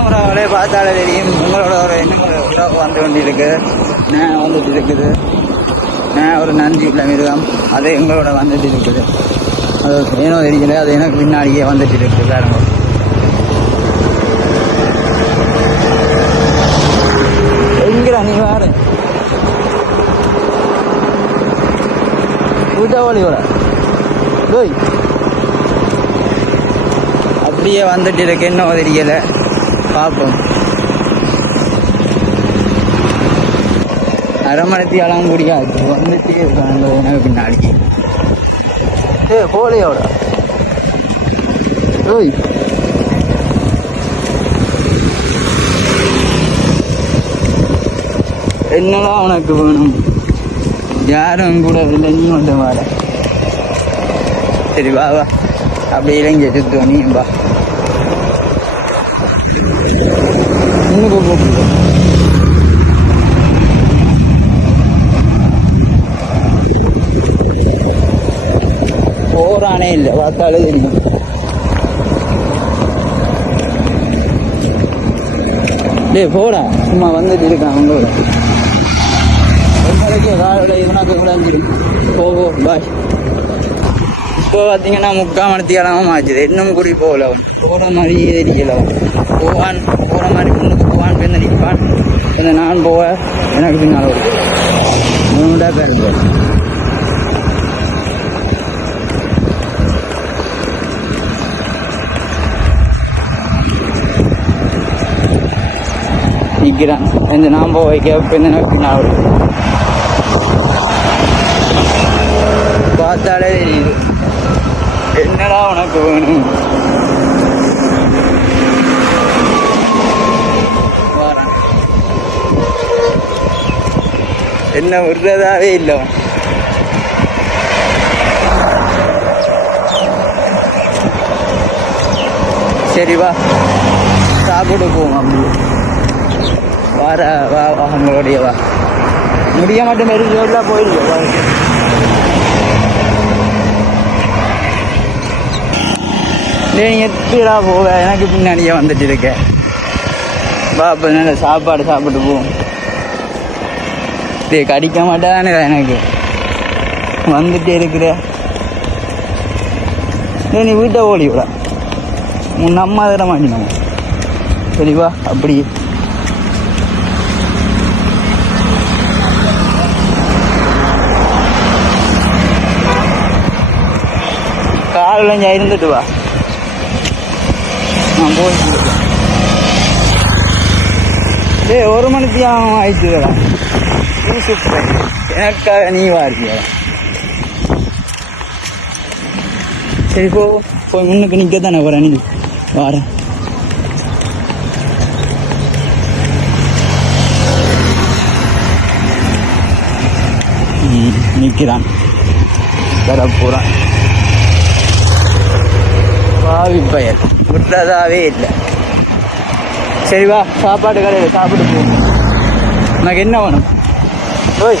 கேமராவிலே பார்த்தாலே தெரியும் உங்களோட ஒரு என்ன உறவு வந்து கொண்டு இருக்குது. நான் வந்துட்டு இருக்குது. நான் ஒரு நன்றி உள்ள மிருகம் அது எங்களோட வந்துட்டு இருக்குது. அது ஏனோ தெரியல, அது எனக்கு பின்னாடியே வந்துட்டு இருக்குது. பாருங்க, எங்கிறா நீ வேறு பூஜாவளியோட டோய் அப்படியே வந்துட்டு இருக்கு. என்ன தெரியல, பார்ப்போம். அரமணத்தி அளவு முடியாது வந்துட்டே இருக்காங்க எனக்கு பின்னாடி. கோழியோட ஓய் என்னதான் உனக்கு வேணும்? யாரும் கூட இல்லை, நீ வந்து வர. சரி வா வா, அப்படி இளைஞ சுத்தம் நீ வா. இன்னும் போறானே இல்லை, பார்த்தாலே தெரியும். போடா, சும்மா வந்துட்டு இருக்கான் அவங்களோட. போவோ பாய். இப்போ பார்த்தீங்கன்னா 3/4 மணித்தியாலமும் ஆச்சுது, இன்னும் கூடி போகல. அவன் போகிற மாதிரியே தெரியல. அவன் போகிற மாதிரி முன்னுக்கு போவான், பேருந்து நிற்பான். கொஞ்சம் நான் போவ எனக்கு பின்னால் வருது. 3 பேருந்து நிற்கிறான். இந்த நான் போக வைக்க பேருந்து எனக்கு பின்னால் வருது. பார்த்தாலே தெரியுது என்னடா உனக்கு வேணும்? என்ன விடுறதாவே இல்லை. சரி வா, சாப்பிட்டு போவோம். அப்படி வார வா அவங்களுடைய வா முடிய மட்டும் மெருகெல்லாம் போயிருக்கு. நீ எப்படா போக? எனக்கு பின்னாடியே வந்துட்டு இருக்க. பாப்பா நல்ல சாப்பாடு சாப்பிட்டு போவோம். கடிக்க மாட்டாதானே எனக்கு வந்துட்டே இருக்கிற. நீ வீட்டை ஓடி விட உன் அம்மா தர மாட்டினோம். சரிவா, அப்படி காலையில் கொஞ்சம் இருந்துட்டு வா. நான் போயிட்டு 1 மணிக்கு ஆயிடுச்சுடா. எனக்காக நீ வாரியா? சரி போ, போய் முன்னுக்கு நிற்க தானே போகிறேன். நீ வாரேன். நிற்கிறான், தரப்போகிறான். பாவி பையன் விட்டதாவே இல்லை. சரி வா, சாப்பாடு கடையில் சாப்பிட்டு போ. உனக்கு என்ன வேணும்? ஓய்